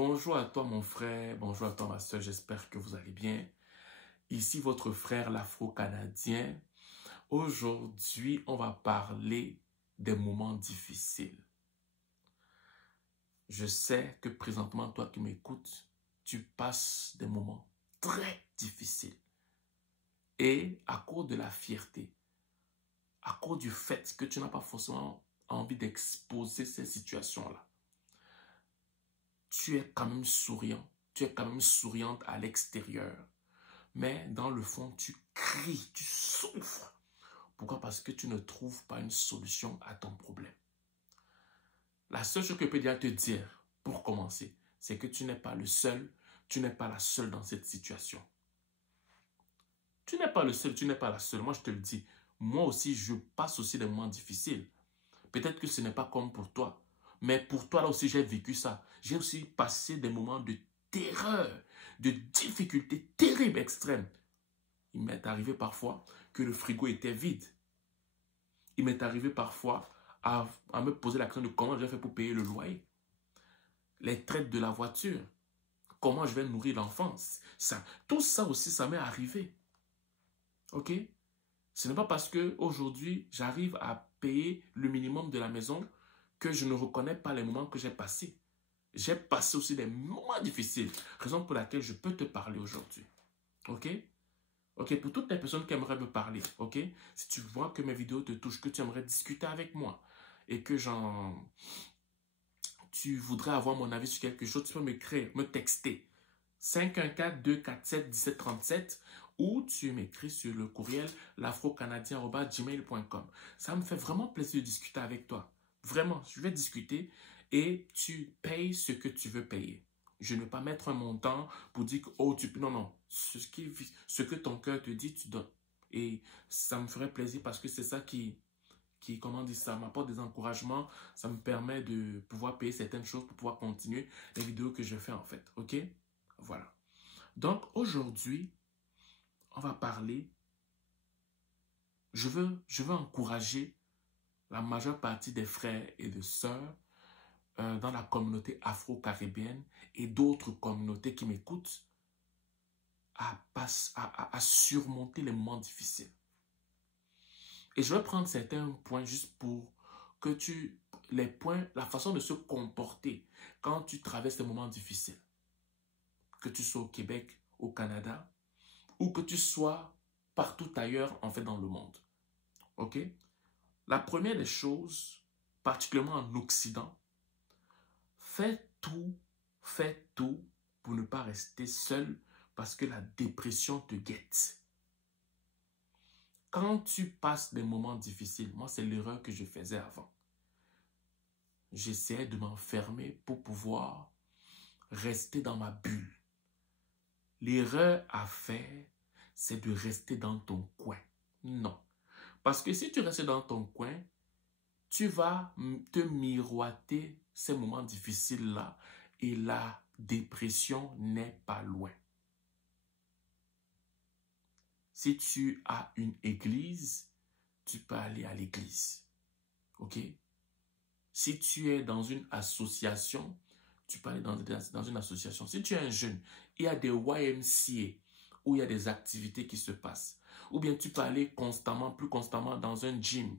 Bonjour à toi mon frère, bonjour à toi ma soeur, j'espère que vous allez bien. Ici votre frère l'Afro-Canadien. Aujourd'hui, on va parler des moments difficiles. Je sais que présentement, toi qui m'écoutes, tu passes des moments très difficiles. Et à cause de la fierté, à cause du fait que tu n'as pas forcément envie d'exposer ces situations-là, tu es quand même souriant, tu es quand même souriante à l'extérieur. Mais dans le fond, tu cries, tu souffres. Pourquoi? Parce que tu ne trouves pas une solution à ton problème. La seule chose que je peux déjà te dire, pour commencer, c'est que tu n'es pas le seul, tu n'es pas la seule dans cette situation. Tu n'es pas le seul, tu n'es pas la seule. Moi, je te le dis. Moi aussi, je passe aussi des moments difficiles. Peut-être que ce n'est pas comme pour toi. Mais pour toi, là aussi, j'ai vécu ça. J'ai aussi passé des moments de terreur, de difficultés terribles, extrêmes. Il m'est arrivé parfois que le frigo était vide. Il m'est arrivé parfois à me poser la question de comment je vais faire pour payer le loyer. Les traites de la voiture. Comment je vais nourrir l'enfance. Tout ça aussi, ça m'est arrivé. Ok? Ce n'est pas parce qu'aujourd'hui, j'arrive à payer le minimum de la maison que je ne reconnais pas les moments que j'ai passés. J'ai passé aussi des moments difficiles. Raison pour laquelle je peux te parler aujourd'hui. Ok? Ok, pour toutes les personnes qui aimeraient me parler, ok, si tu vois que mes vidéos te touchent, que tu aimerais discuter avec moi et que tu voudrais avoir mon avis sur quelque chose, tu peux m'écrire, me texter 514-247-1737 ou tu m'écris sur le courriel lafrocanadien@gmail.com. Ça me fait vraiment plaisir de discuter avec toi. Vraiment, je vais discuter et tu payes ce que tu veux payer. Je ne vais pas mettre un montant pour dire que, oh, tu peux. Non, non. Ce que ton cœur te dit, tu donnes. Et ça me ferait plaisir parce que c'est ça comment dire, ça m'apporte des encouragements. Ça me permet de pouvoir payer certaines choses pour pouvoir continuer les vidéos que je fais en fait. Ok? Voilà. Donc, aujourd'hui, on va parler. Je veux encourager la majeure partie des frères et de sœurs dans la communauté afro-caribéenne et d'autres communautés qui m'écoutent à surmonter les moments difficiles. Et je vais prendre certains points juste pour que la façon de se comporter quand tu traverses des moments difficiles. Que tu sois au Québec, au Canada, ou que tu sois partout ailleurs, en fait, dans le monde. Ok? La première des choses, particulièrement en Occident, fais tout pour ne pas rester seul parce que la dépression te guette. Quand tu passes des moments difficiles, moi c'est l'erreur que je faisais avant. J'essayais de m'enfermer pour pouvoir rester dans ma bulle. L'erreur à faire, c'est de rester dans ton coin. Non. Parce que si tu restes dans ton coin, tu vas te miroiter ces moments difficiles-là et la dépression n'est pas loin. Si tu as une église, tu peux aller à l'église. Ok? Si tu es dans une association, tu peux aller dans une association. Si tu es un jeune, il y a des YMCA où il y a des activités qui se passent. Ou bien tu peux aller plus constamment dans un gym.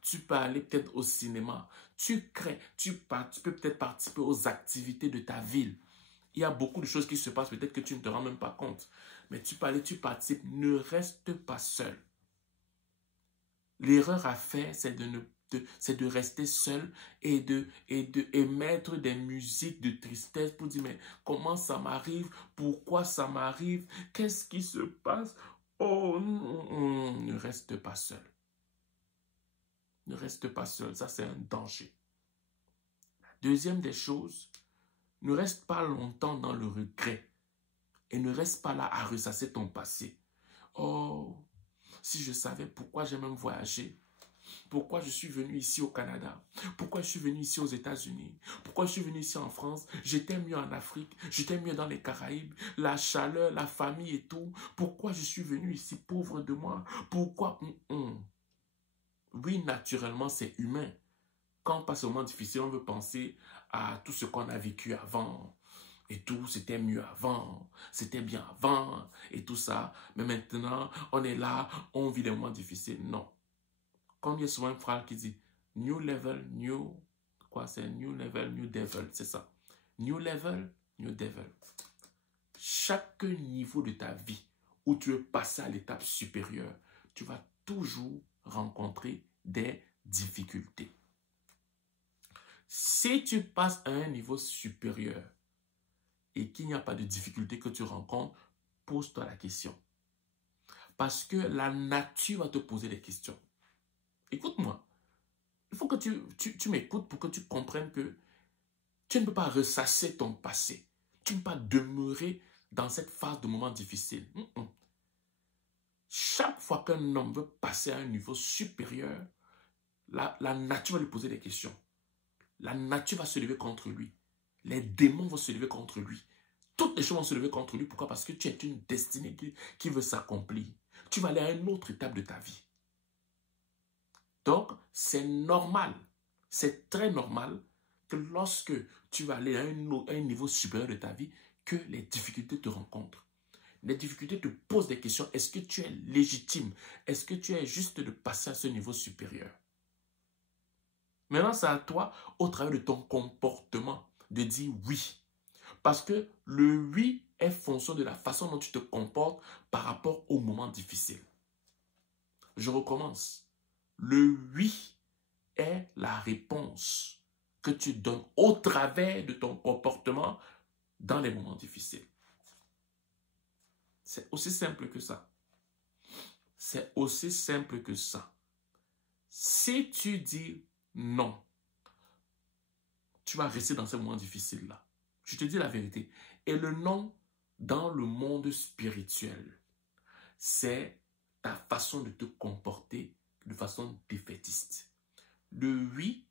Tu peux aller peut-être au cinéma. Tu peux peut-être participer aux activités de ta ville. Il y a beaucoup de choses qui se passent, peut-être que tu ne te rends même pas compte. Mais tu peux aller, tu participes. Ne reste pas seul. L'erreur à faire, c'est de rester seul et de émettre des musiques de tristesse pour dire, mais comment ça m'arrive? Pourquoi ça m'arrive? Qu'est-ce qui se passe? Oh, non, ne reste pas seul. Ne reste pas seul, ça c'est un danger. Deuxième des choses, ne reste pas longtemps dans le regret et ne reste pas là à ressasser ton passé. Oh, si je savais pourquoi j'ai même voyagé, pourquoi je suis venu ici au Canada, pourquoi je suis venu ici aux États-Unis, pourquoi je suis venu ici en France, j'étais mieux en Afrique, j'étais mieux dans les Caraïbes, la chaleur, la famille et tout, pourquoi je suis venu ici pauvre de moi, pourquoi... Oui, naturellement, c'est humain. Quand on passe un moment difficile, on veut penser à tout ce qu'on a vécu avant. Et tout, c'était mieux avant, c'était bien avant, et tout ça. Mais maintenant, on est là, on vit des moments difficiles. Non. Comme il y a souvent une phrase qui dit, new level, new, quoi c'est new level, new devil, c'est ça. New level, new devil. Chaque niveau de ta vie où tu es passé à l'étape supérieure, tu vas toujours rencontrer des difficultés. Si tu passes à un niveau supérieur et qu'il n'y a pas de difficulté que tu rencontres, pose-toi la question. Parce que la nature va te poser des questions. Écoute-moi. Il faut que tu m'écoutes pour que tu comprennes que tu ne peux pas ressasser ton passé. Tu ne peux pas demeurer dans cette phase de moments difficiles. Chaque fois qu'un homme veut passer à un niveau supérieur, la nature va lui poser des questions. La nature va se lever contre lui. Les démons vont se lever contre lui. Toutes les choses vont se lever contre lui. Pourquoi? Parce que tu es une destinée qui veut s'accomplir. Tu vas aller à une autre étape de ta vie. Donc, c'est normal. C'est très normal que lorsque tu vas aller à un niveau supérieur de ta vie, que les difficultés te rencontrent. Les difficultés te posent des questions. Est-ce que tu es légitime? Est-ce que tu es juste de passer à ce niveau supérieur? Maintenant, c'est à toi, au travers de ton comportement, de dire oui. Parce que le oui est fonction de la façon dont tu te comportes par rapport aux moments difficiles. Je recommence. Le oui est la réponse que tu donnes au travers de ton comportement dans les moments difficiles. C'est aussi simple que ça. C'est aussi simple que ça. Si tu dis non, tu vas rester dans ces moments difficiles-là. Je te dis la vérité. Et le non dans le monde spirituel, c'est ta façon de te comporter de façon défaitiste. Le oui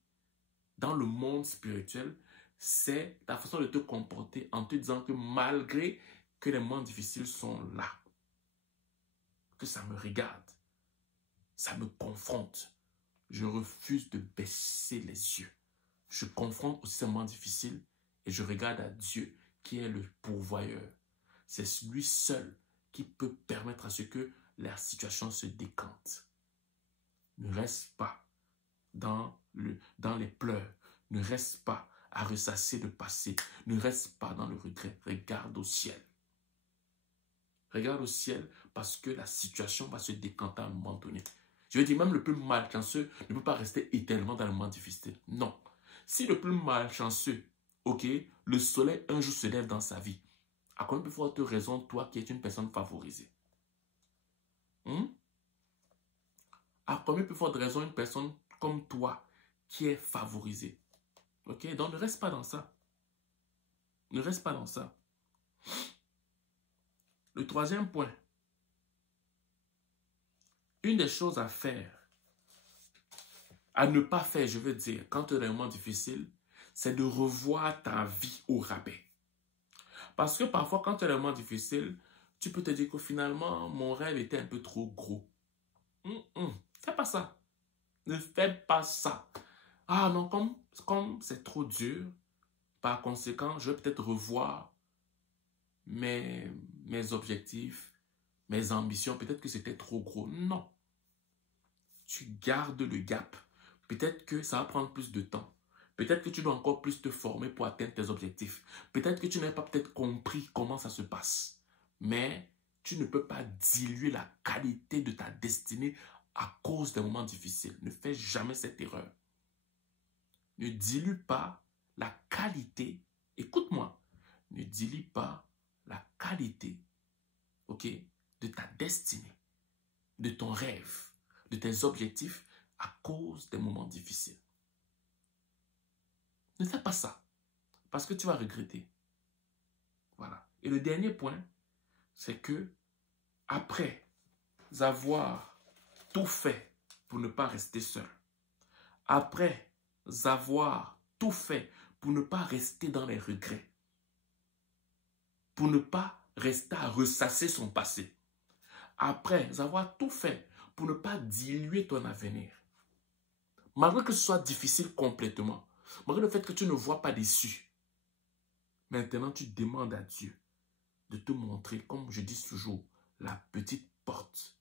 dans le monde spirituel, c'est ta façon de te comporter en te disant que malgré que les moments difficiles sont là, que ça me regarde, ça me confronte, je refuse de baisser les yeux. Je confronte aussi ces moments difficiles et je regarde à Dieu qui est le pourvoyeur. C'est lui seul qui peut permettre à ce que la situation se décante. Ne reste pas dans les pleurs. Ne reste pas à ressasser le passé. Ne reste pas dans le regret. Regarde au ciel. Regarde au ciel parce que la situation va se décanter à un moment donné. Je veux dire, même le plus malchanceux ne peut pas rester éternellement dans le moment difficile. Non. Si le plus malchanceux, ok, le soleil un jour se lève dans sa vie, à combien de forte raison, toi qui es une personne favorisée? À combien de forte raison une personne comme toi qui est favorisée? Ok, donc ne reste pas dans ça. Ne reste pas dans ça. Le troisième point. Une des choses à faire, à ne pas faire, je veux dire, quand tu as un moment difficile, c'est de revoir ta vie au rabais. Parce que parfois, quand tu as un moment difficile, tu peux te dire que finalement, mon rêve était un peu trop gros. Fais pas ça. Ne fais pas ça. Ah non, comme c'est trop dur, par conséquent, je vais peut-être revoir mes objectifs, mes ambitions. Peut-être que c'était trop gros. Non. Tu gardes le gap. Peut-être que ça va prendre plus de temps. Peut-être que tu dois encore plus te former pour atteindre tes objectifs. Peut-être que tu n'as pas peut-être compris comment ça se passe. Mais tu ne peux pas diluer la qualité de ta destinée à cause des moments difficiles. Ne fais jamais cette erreur. Ne dilue pas la qualité. Écoute-moi. Ne dilue pas la qualité, ok, de ta destinée, de ton rêve, de tes objectifs à cause des moments difficiles. Ne fais pas ça, parce que tu vas regretter. Voilà. Et le dernier point, c'est que après avoir tout fait pour ne pas rester seul, après avoir tout fait pour ne pas rester dans les regrets, pour ne pas rester à ressasser son passé, après avoir tout fait pour ne pas diluer ton avenir, malgré que ce soit difficile complètement, malgré le fait que tu ne vois pas d'issue, Maintenant, tu demandes à Dieu de te montrer, comme je dis toujours, la petite porte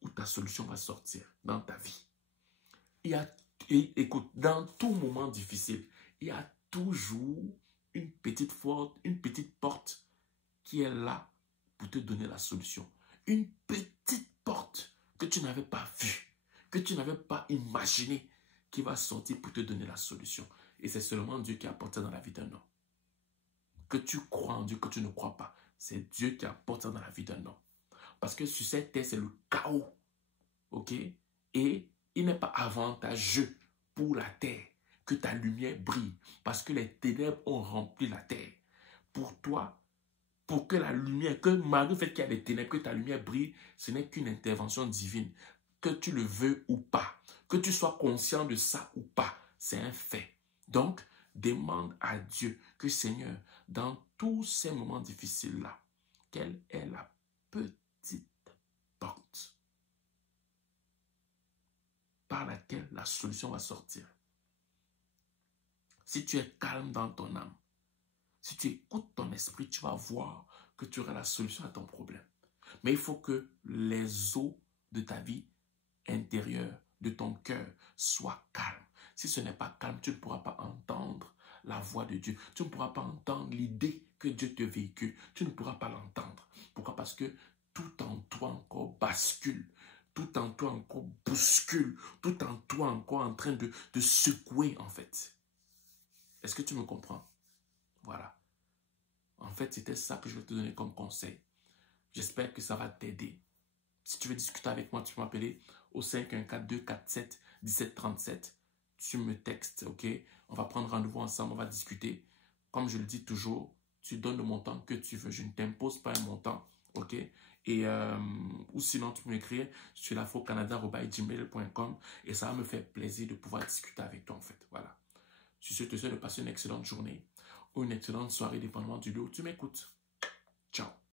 où ta solution va sortir dans ta vie. Écoute, dans tout moment difficile, il y a toujours une petite porte qui est là pour te donner la solution. Une petite porte que tu n'avais pas vue, que tu n'avais pas imaginé, qui va sortir pour te donner la solution. Et c'est seulement Dieu qui apporte ça dans la vie d'un homme. Que tu crois en Dieu, que tu ne crois pas, c'est Dieu qui apporte ça dans la vie d'un homme. Parce que sur cette terre, c'est le chaos. Ok? Et il n'est pas avantageux pour la terre que ta lumière brille. Parce que les ténèbres ont rempli la terre. Pour toi, pour que la lumière, que malgré le fait qu'il y a des ténèbres, que ta lumière brille, ce n'est qu'une intervention divine. Que tu le veux ou pas. Que tu sois conscient de ça ou pas. C'est un fait. Donc, demande à Dieu que Seigneur, dans tous ces moments difficiles-là, quelle est la petite porte par laquelle la solution va sortir. Si tu es calme dans ton âme, si tu écoutes ton esprit, tu vas voir que tu auras la solution à ton problème. Mais il faut que les eaux de ta vie intérieure, de ton cœur, soient calmes. Si ce n'est pas calme, tu ne pourras pas entendre la voix de Dieu. Tu ne pourras pas entendre l'idée que Dieu te véhicule. Tu ne pourras pas l'entendre. Pourquoi? Parce que tout en toi encore bascule. Tout en toi encore bouscule. Tout en toi encore en train de secouer en fait. Est-ce que tu me comprends? Voilà. En fait, c'était ça que je vais te donner comme conseil. J'espère que ça va t'aider. Si tu veux discuter avec moi, tu peux m'appeler au 514-247-1737. Tu me textes, ok? On va prendre rendez-vous ensemble, on va discuter. Comme je le dis toujours, tu donnes le montant que tu veux. Je ne t'impose pas un montant, ok? Et, ou sinon, tu peux m'écrire sur lafocanada@gmail.com et ça va me faire plaisir de pouvoir discuter avec toi, en fait. Voilà. Je te souhaite de passer une excellente journée ou une excellente soirée, dépendamment du lieu où tu m'écoutes. Ciao.